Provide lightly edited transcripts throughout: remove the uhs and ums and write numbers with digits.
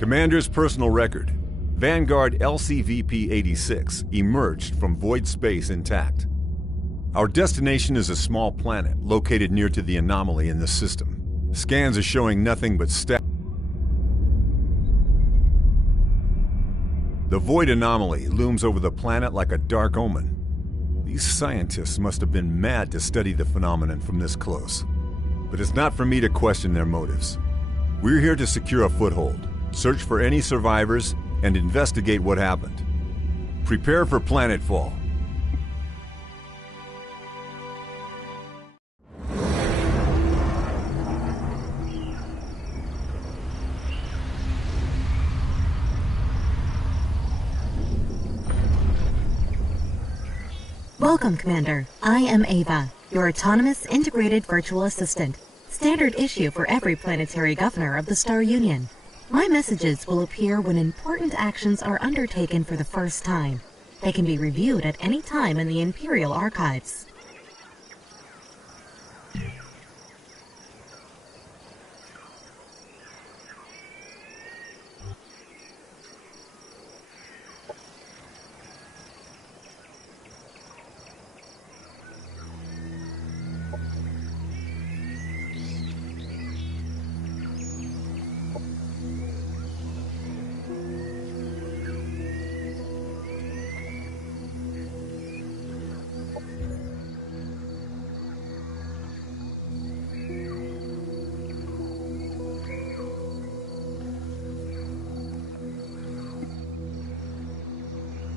Commander's personal record. Vanguard LCVP-86 emerged from void space intact. Our destination is a small planet located near to the anomaly in the system. Scans are showing nothing but The void anomaly looms over the planet like a dark omen. These scientists must have been mad to study the phenomenon from this close. But it's not for me to question their motives. We're here to secure a foothold, search for any survivors, and investigate what happened. Prepare for planetfall. Welcome, Commander. I am Ava, your autonomous integrated virtual assistant. Standard issue for every planetary governor of the Star Union. My messages will appear when important actions are undertaken for the first time. They can be reviewed at any time in the Imperial Archives.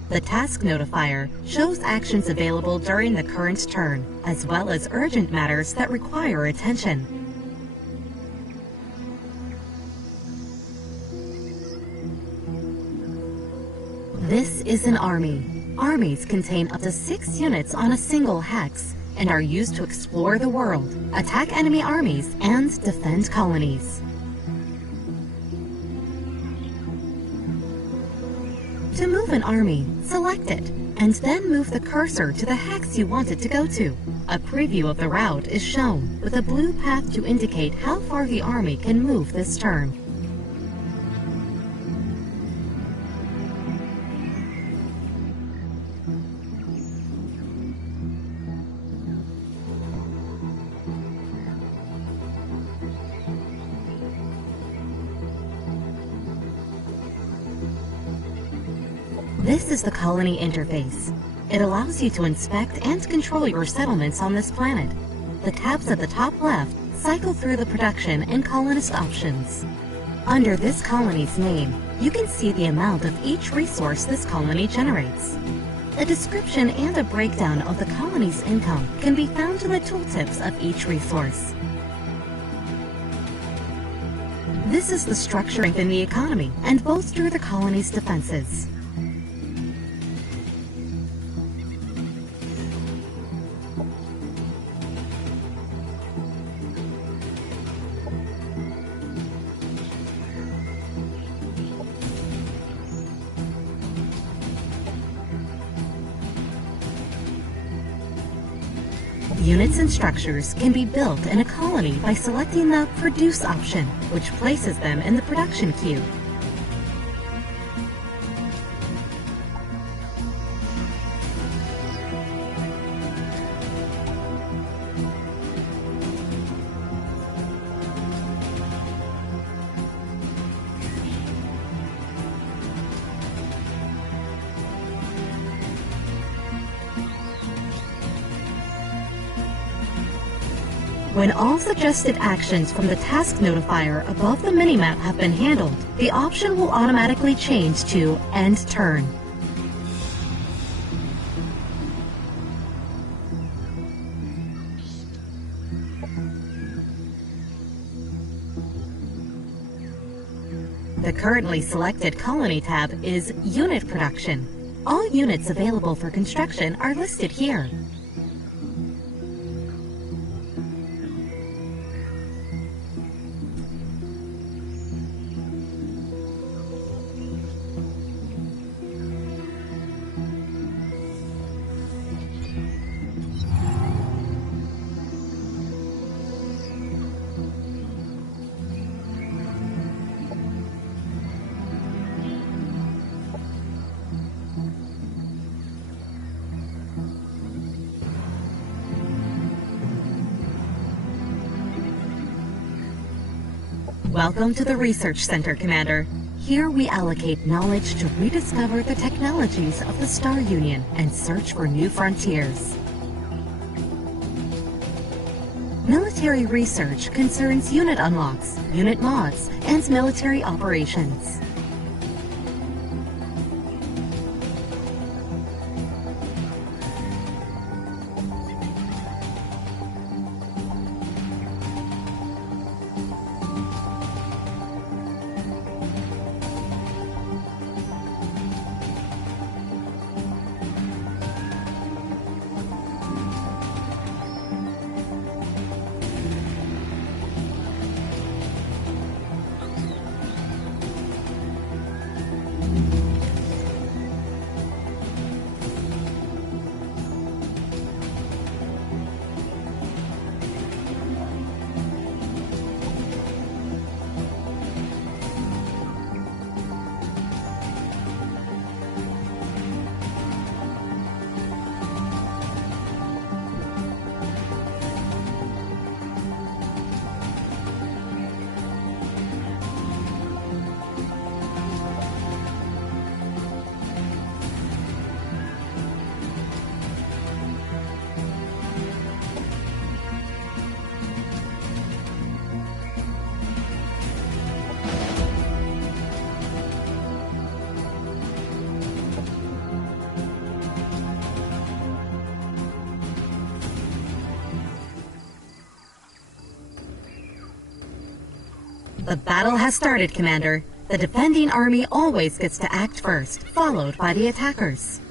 The task notifier shows actions available during the current turn, as well as urgent matters that require attention. This is an army. Armies contain up to 6 units on a single hex, and are used to explore the world, attack enemy armies, and defend colonies. To move an army, select it, and then move the cursor to the hex you want it to go to. A preview of the route is shown, with a blue path to indicate how far the army can move this turn. This is the colony interface. It allows you to inspect and control your settlements on this planet. The tabs at the top left cycle through the production and colonist options. Under this colony's name, you can see the amount of each resource this colony generates. A description and a breakdown of the colony's income can be found in the tooltips of each resource. This is the structure in the economy and bolster the colony's defenses. Units and structures can be built in a colony by selecting the Produce option, which places them in the production queue. When all suggested actions from the task notifier above the minimap have been handled, the option will automatically change to End Turn. The currently selected colony tab is Unit Production. All units available for construction are listed here. Welcome to the Research Center, Commander. Here we allocate knowledge to rediscover the technologies of the Star Union and search for new frontiers. Military research concerns unit unlocks, unit mods, and military operations. The battle has started, Commander. The defending army always gets to act first, followed by the attackers.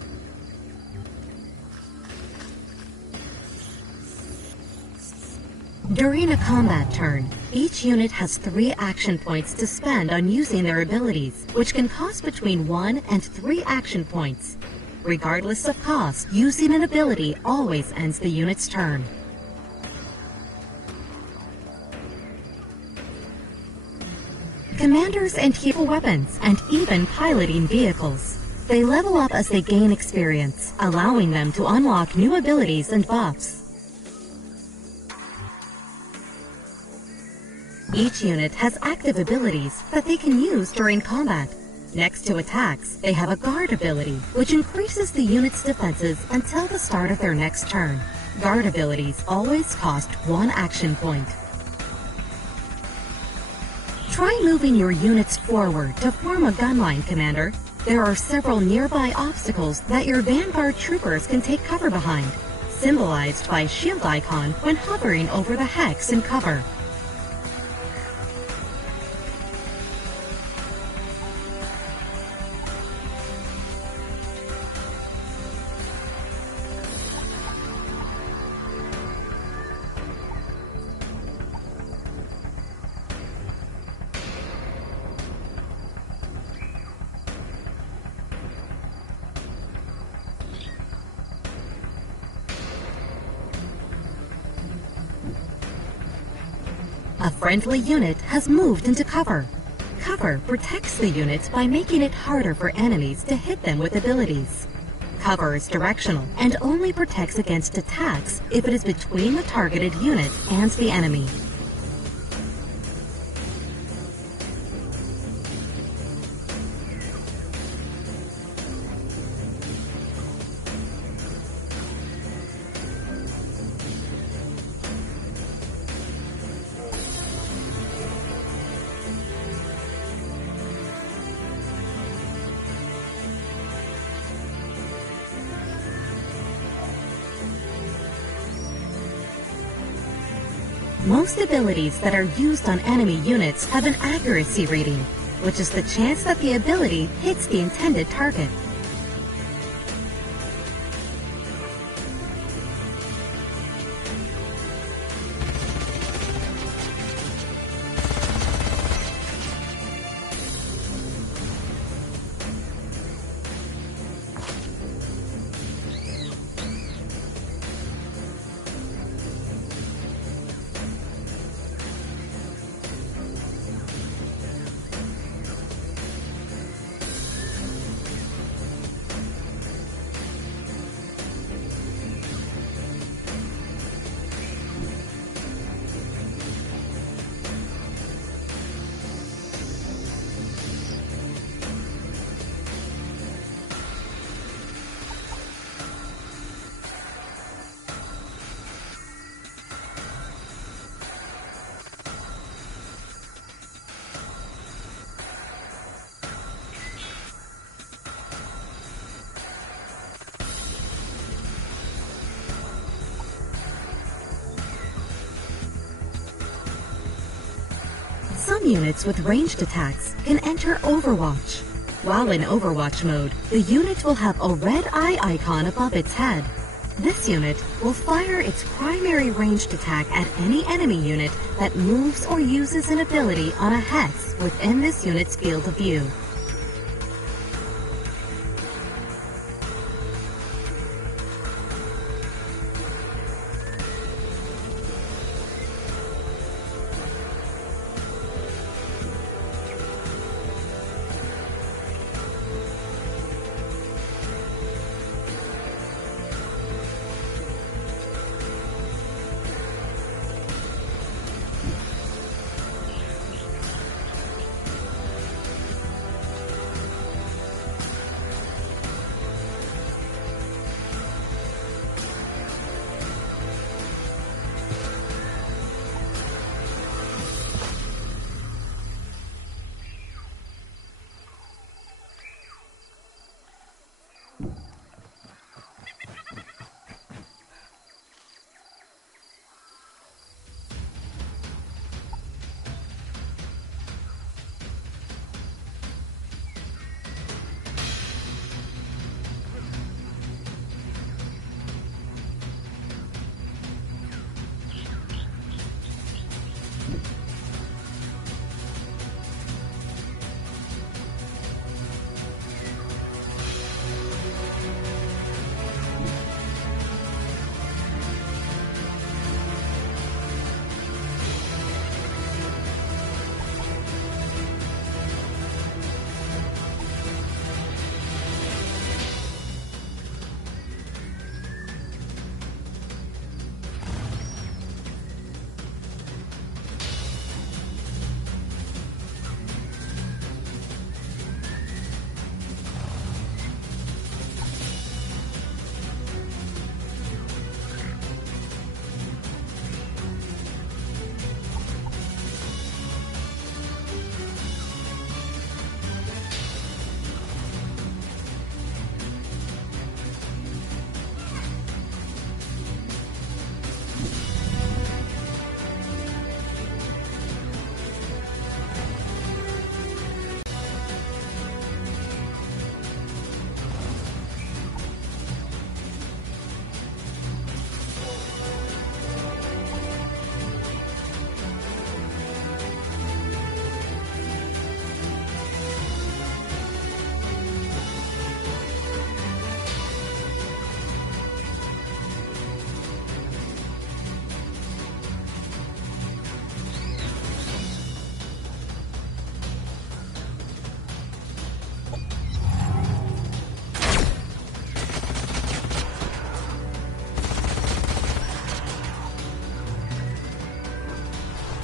During a combat turn, each unit has 3 action points to spend on using their abilities, which can cost between 1 and 3 action points. Regardless of cost, using an ability always ends the unit's turn. Commanders and heal weapons, and even piloting vehicles. They level up as they gain experience, allowing them to unlock new abilities and buffs. Each unit has active abilities that they can use during combat. Next to attacks, they have a guard ability, which increases the unit's defenses until the start of their next turn. Guard abilities always cost 1 action point. Try moving your units forward to form a gun line, Commander. There are several nearby obstacles that your Vanguard troopers can take cover behind, symbolized by a shield icon when hovering over the hex in cover. A friendly unit has moved into cover. Cover protects the unit by making it harder for enemies to hit them with abilities. Cover is directional and only protects against attacks if it is between the targeted unit and the enemy. Most abilities that are used on enemy units have an accuracy rating, which is the chance that the ability hits the intended target. Some units with ranged attacks can enter Overwatch. While in Overwatch mode, the unit will have a red eye icon above its head. This unit will fire its primary ranged attack at any enemy unit that moves or uses an ability on a hex within this unit's field of view.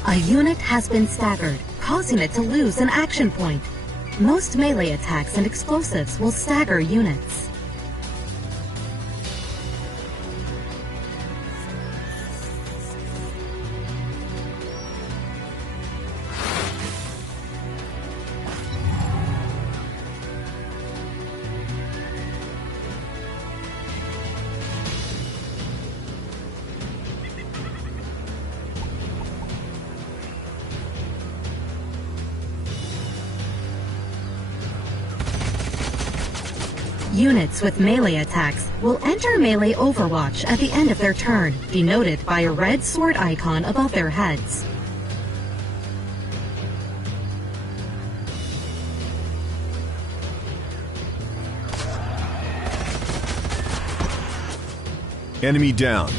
A unit has been staggered, causing it to lose an action point. Most melee attacks and explosives will stagger units. Units with melee attacks will enter melee Overwatch at the end of their turn, denoted by a red sword icon above their heads. Enemy down.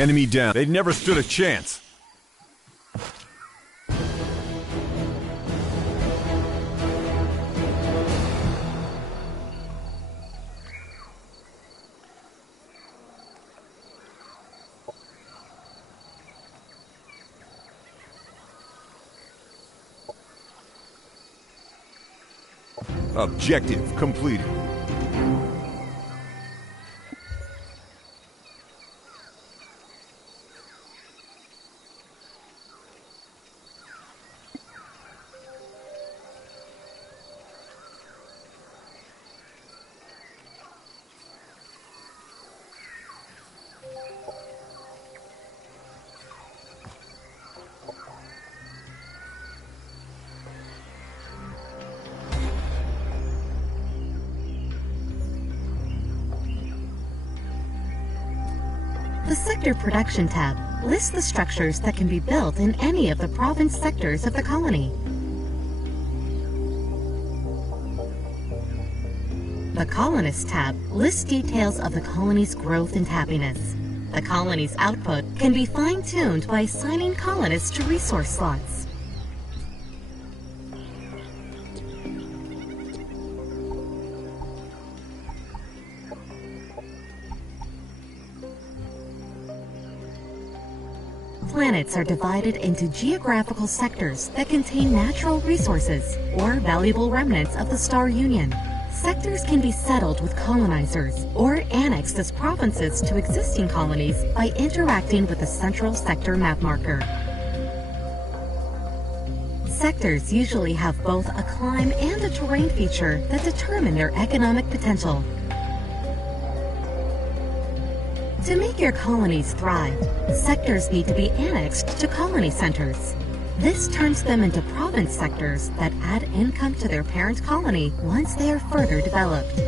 Enemy down. They never stood a chance. Objective completed. The Sector Production tab lists the structures that can be built in any of the province sectors of the colony. The Colonist tab lists details of the colony's growth and happiness. The colony's output can be fine-tuned by assigning colonists to resource slots. Planets are divided into geographical sectors that contain natural resources or valuable remnants of the star union. Sectors can be settled with colonizers or annexed as provinces to existing colonies by interacting with the central sector map marker. Sectors usually have both a climb and a terrain feature that determine their economic potential. To make your colonies thrive, sectors need to be annexed to colony centers. This turns them into province sectors that add income to their parent colony once they are further developed.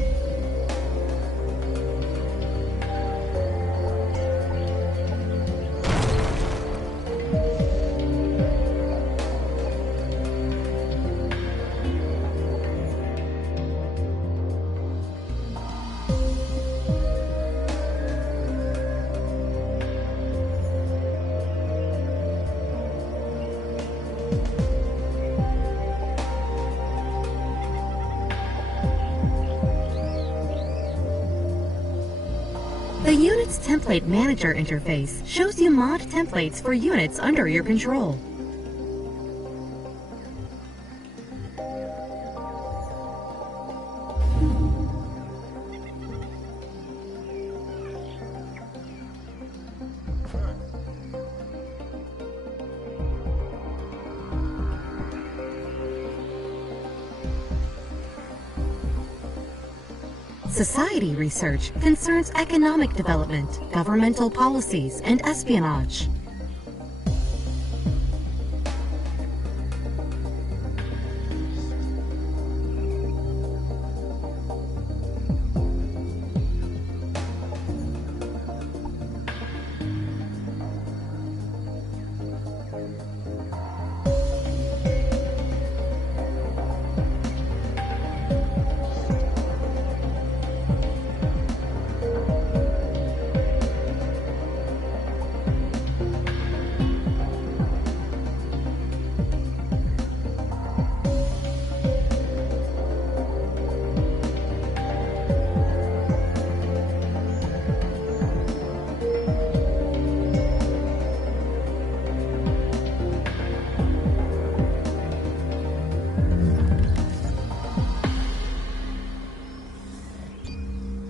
The Units Template Manager interface shows you mod templates for units under your control. Society research concerns economic development, governmental policies, and espionage.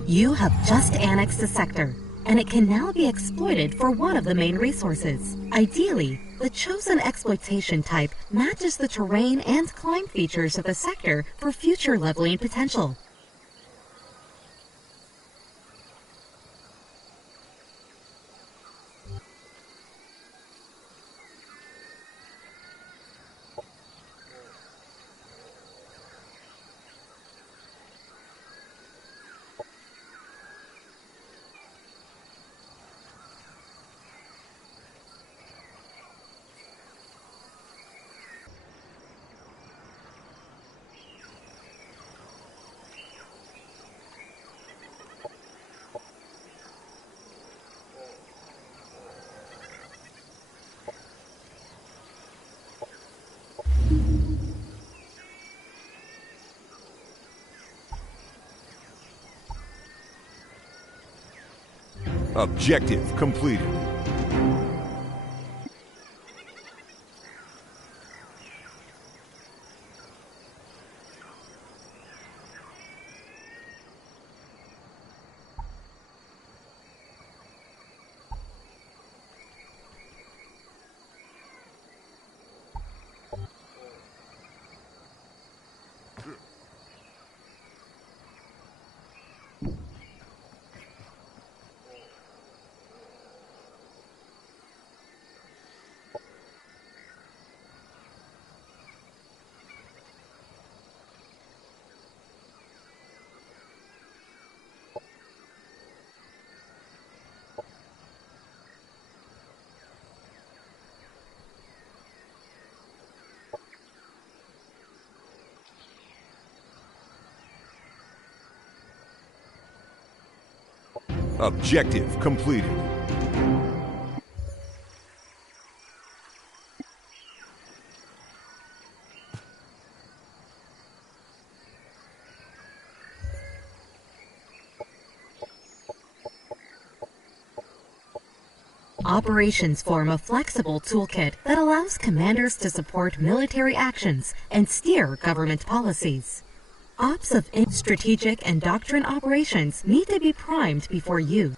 You have just annexed a sector, and it can now be exploited for one of the main resources. Ideally, the chosen exploitation type matches the terrain and climb features of the sector for future leveling potential. Objective completed. Objective completed. Operations form a flexible toolkit that allows commanders to support military actions and steer government policies. Ops of strategic and doctrine operations need to be primed before use.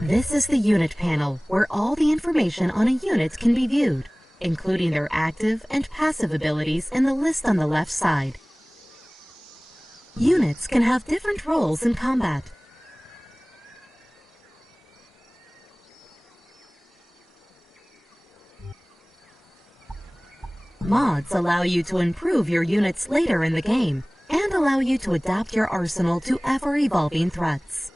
This is the unit panel, where all the information on a unit can be viewed, including their active and passive abilities in the list on the left side. Units can have different roles in combat. Mods allow you to improve your units later in the game, and allow you to adapt your arsenal to ever-evolving threats.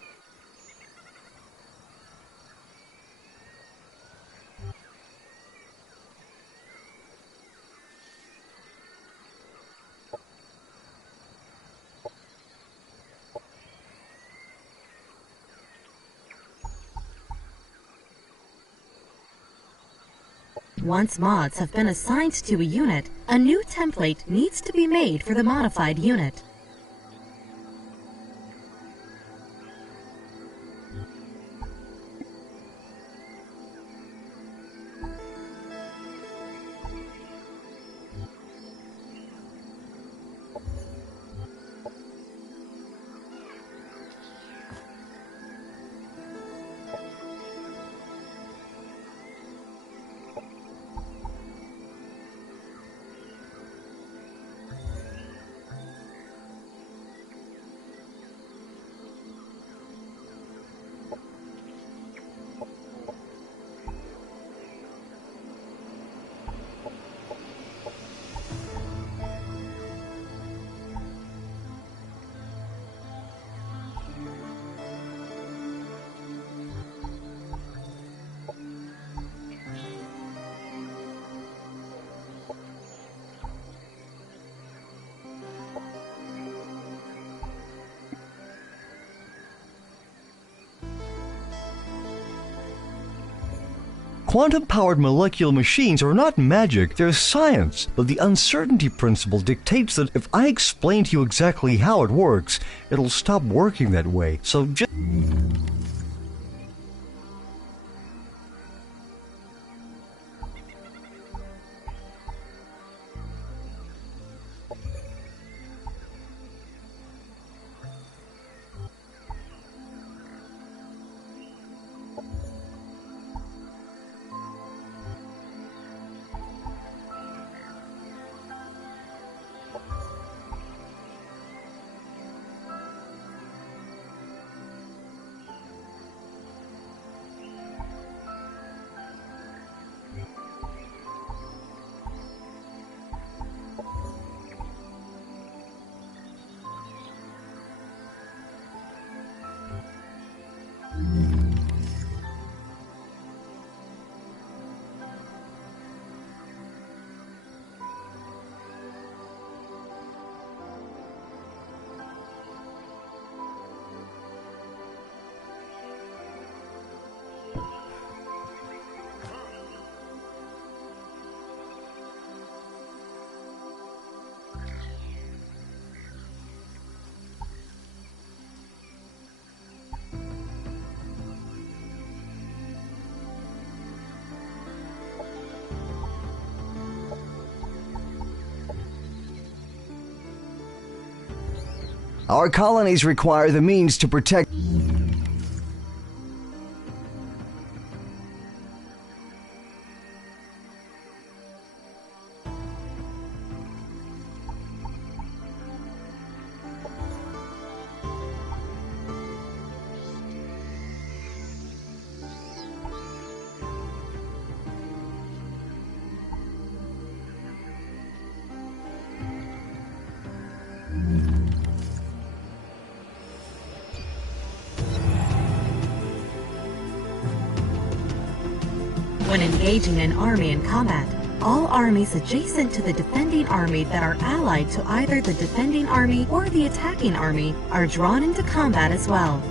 Once mods have been assigned to a unit, a new template needs to be made for the modified unit. Quantum-powered molecular machines are not magic, they're science, but the uncertainty principle dictates that if I explain to you exactly how it works, it'll stop working that way, so just... Our colonies require the means to protect. When engaging an army in combat, all armies adjacent to the defending army that are allied to either the defending army or the attacking army are drawn into combat as well.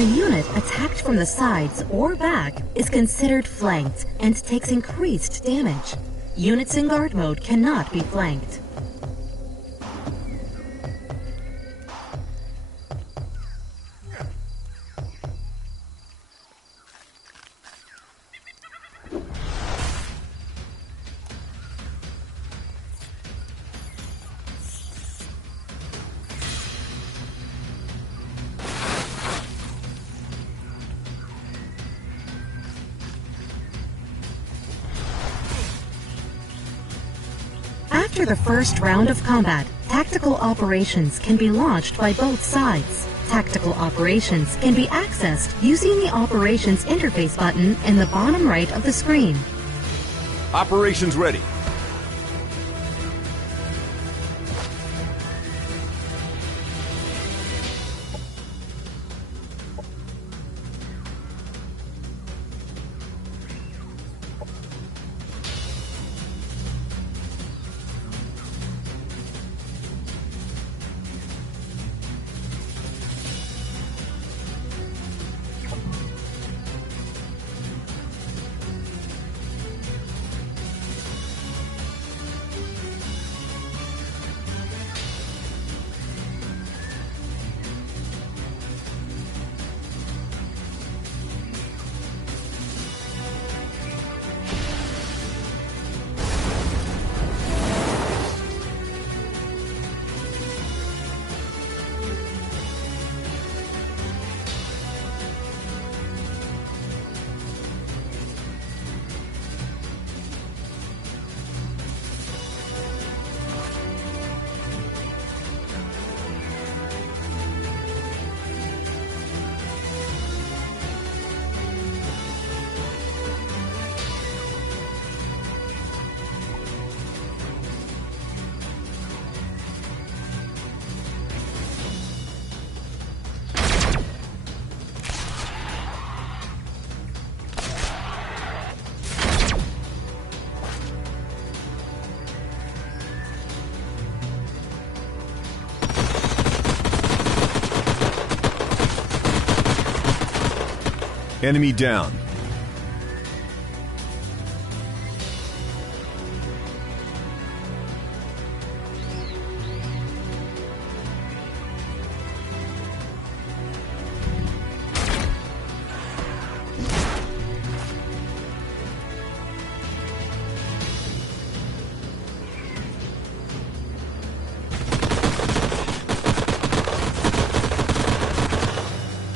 A unit attacked from the sides or back is considered flanked and takes increased damage. Units in guard mode cannot be flanked. After the first round of combat, tactical operations can be launched by both sides. Tactical operations can be accessed using the Operations Interface button in the bottom right of the screen. Operations ready. Enemy down.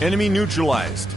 Enemy neutralized.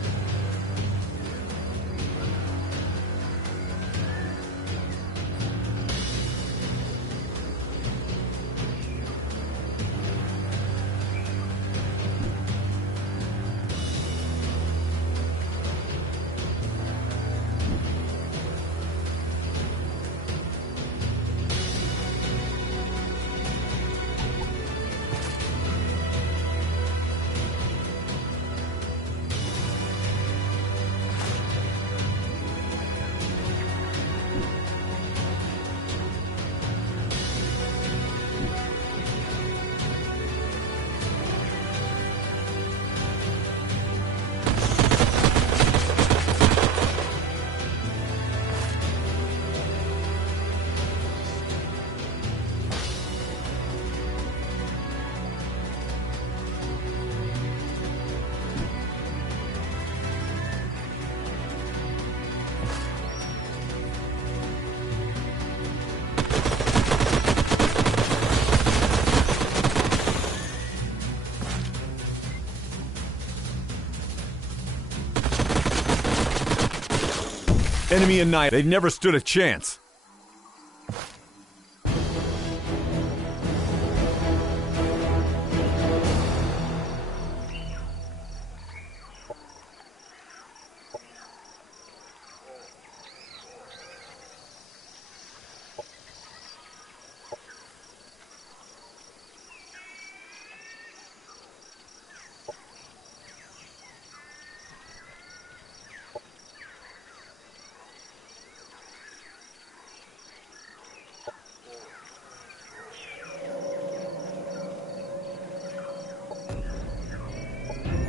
Enemy annihilated. They've never stood a chance.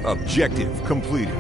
Objective completed.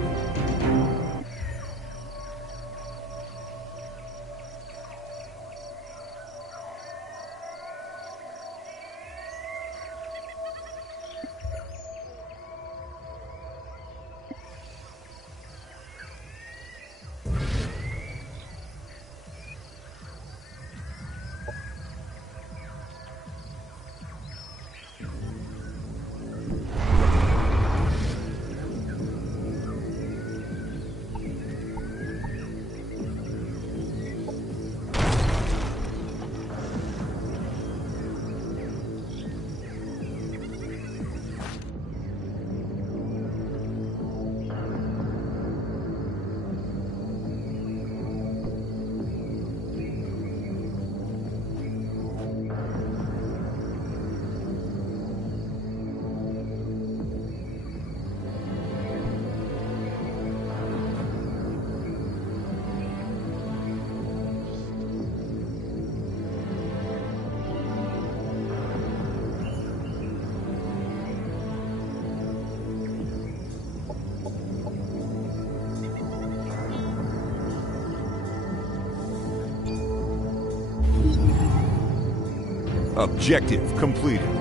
Objective completed.